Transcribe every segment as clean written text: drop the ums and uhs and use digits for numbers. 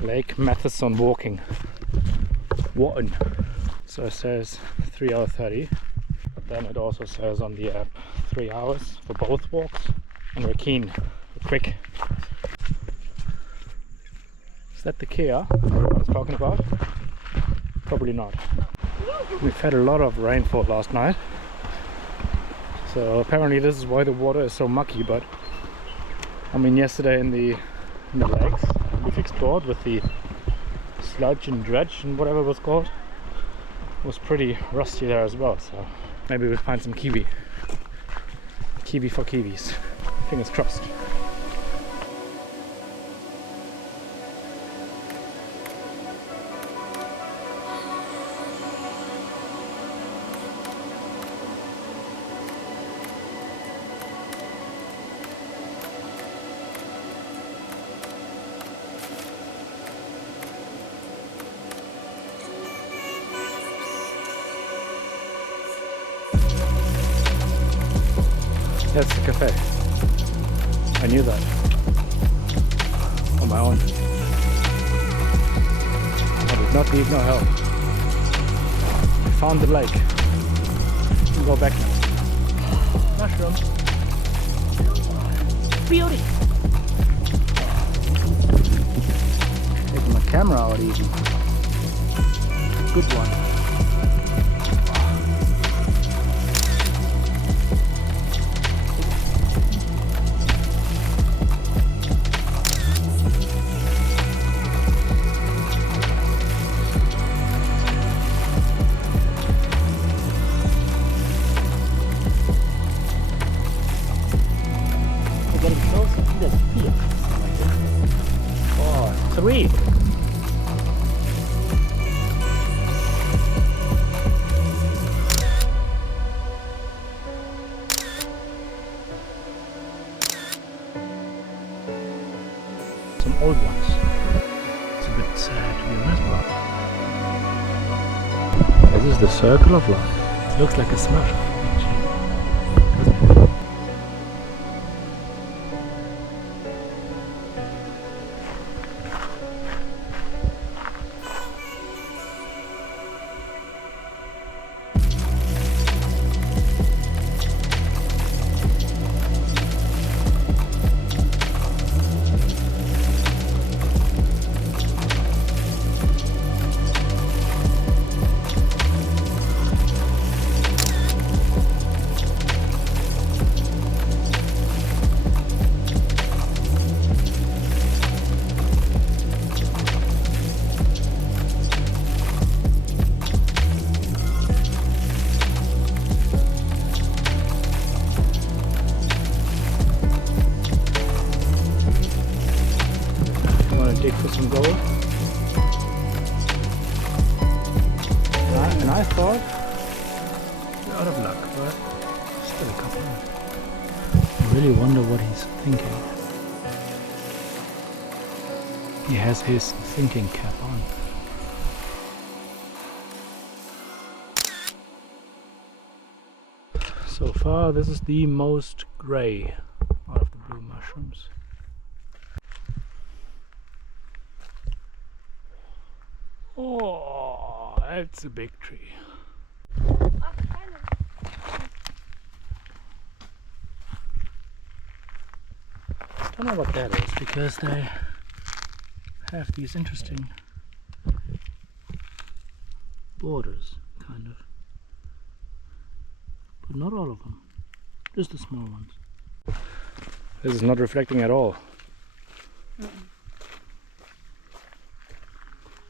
Lake Matheson walking. Wharton. So it says 3 hours 30, but then it also says on the app 3 hours for both walks, and we're keen, we're quick. Is that the Kia I was talking about? Probably not. We've had a lot of rainfall last night, so apparently this is why the water is so mucky. But I mean, yesterday in the lakes we've explored with the sludge and dredge and whatever it was called, was pretty rusty there as well, so maybe we'll find some kiwi for kiwis. Fingers crossed. That's the cafe. I knew that on my own. I did not need no help. We found the lake. We'll go back now. Mushroom. Beauty. Taking my camera out even. Good one. Three. Some old ones. It's a bit sad to be honest, but this is the circle of life. It looks like a smash actually, doesn't it? Dig for some gold. And I thought we're out of luck, but still a couple. I really wonder what he's thinking. He has his thinking cap on. So far this is the most grey out of the blue mushrooms. Oh, that's a big tree. Don't know what that is, because they have these interesting borders, kind of. But not all of them, just the small ones. This is not reflecting at all.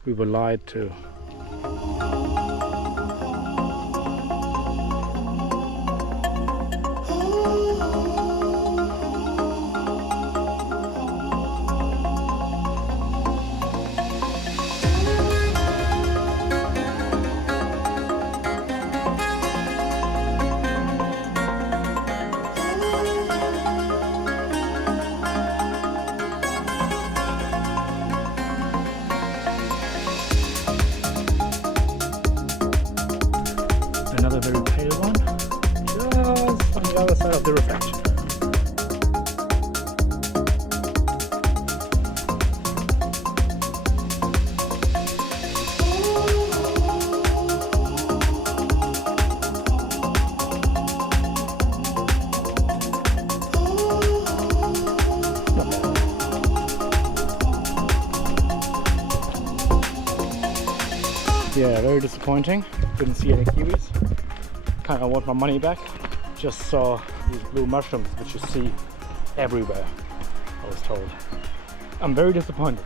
We were lied to. Yeah, very disappointing. Didn't see any kiwis. Kind of want my money back. Just saw these blue mushrooms, which you see everywhere, I was told. I'm very disappointed.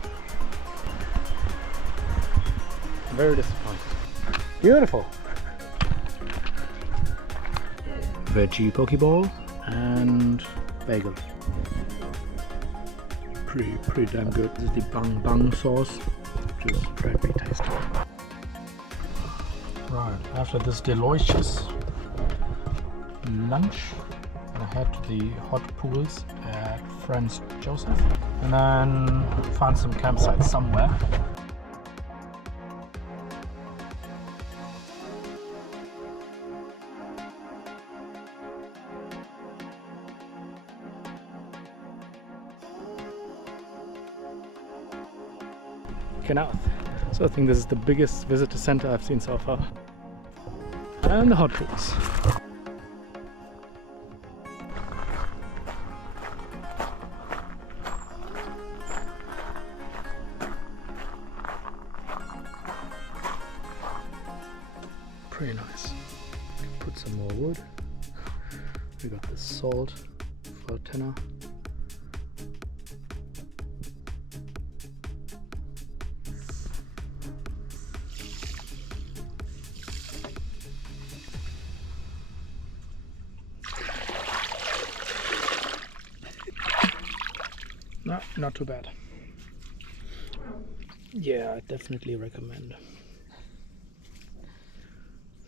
Very disappointed. Beautiful. Veggie pokeball and bagel. Pretty damn good. This is the bang bang sauce, which is very tasty. Right, after this delicious lunch, I head to the hot pools at Franz Joseph and then find some campsites somewhere. Genau. So I think this is the biggest visitor center I've seen so far. And the hot pools. Pretty nice. Put some more wood. We got the salt for tenner. No, not too bad. Yeah, I definitely recommend.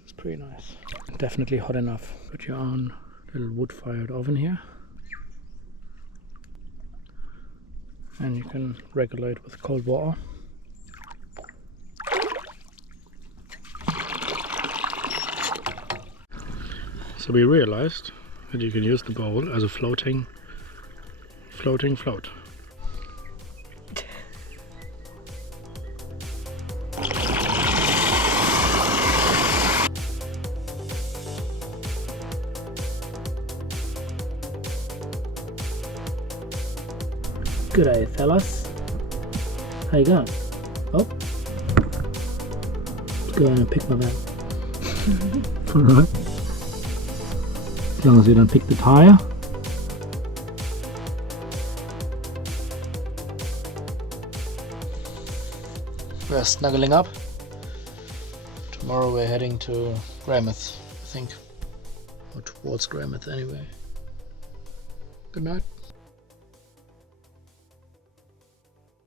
It's pretty nice. Definitely hot enough. Put your own little wood-fired oven here. And you can regulate with cold water. So we realized that you can use the bowl as a float. Good day, fellas. How you going? Oh, let's go and pick my bag. Alright. As long as you don't pick the tire. We're snuggling up. Tomorrow we're heading to Greymouth, I think. Or towards Greymouth anyway. Good night.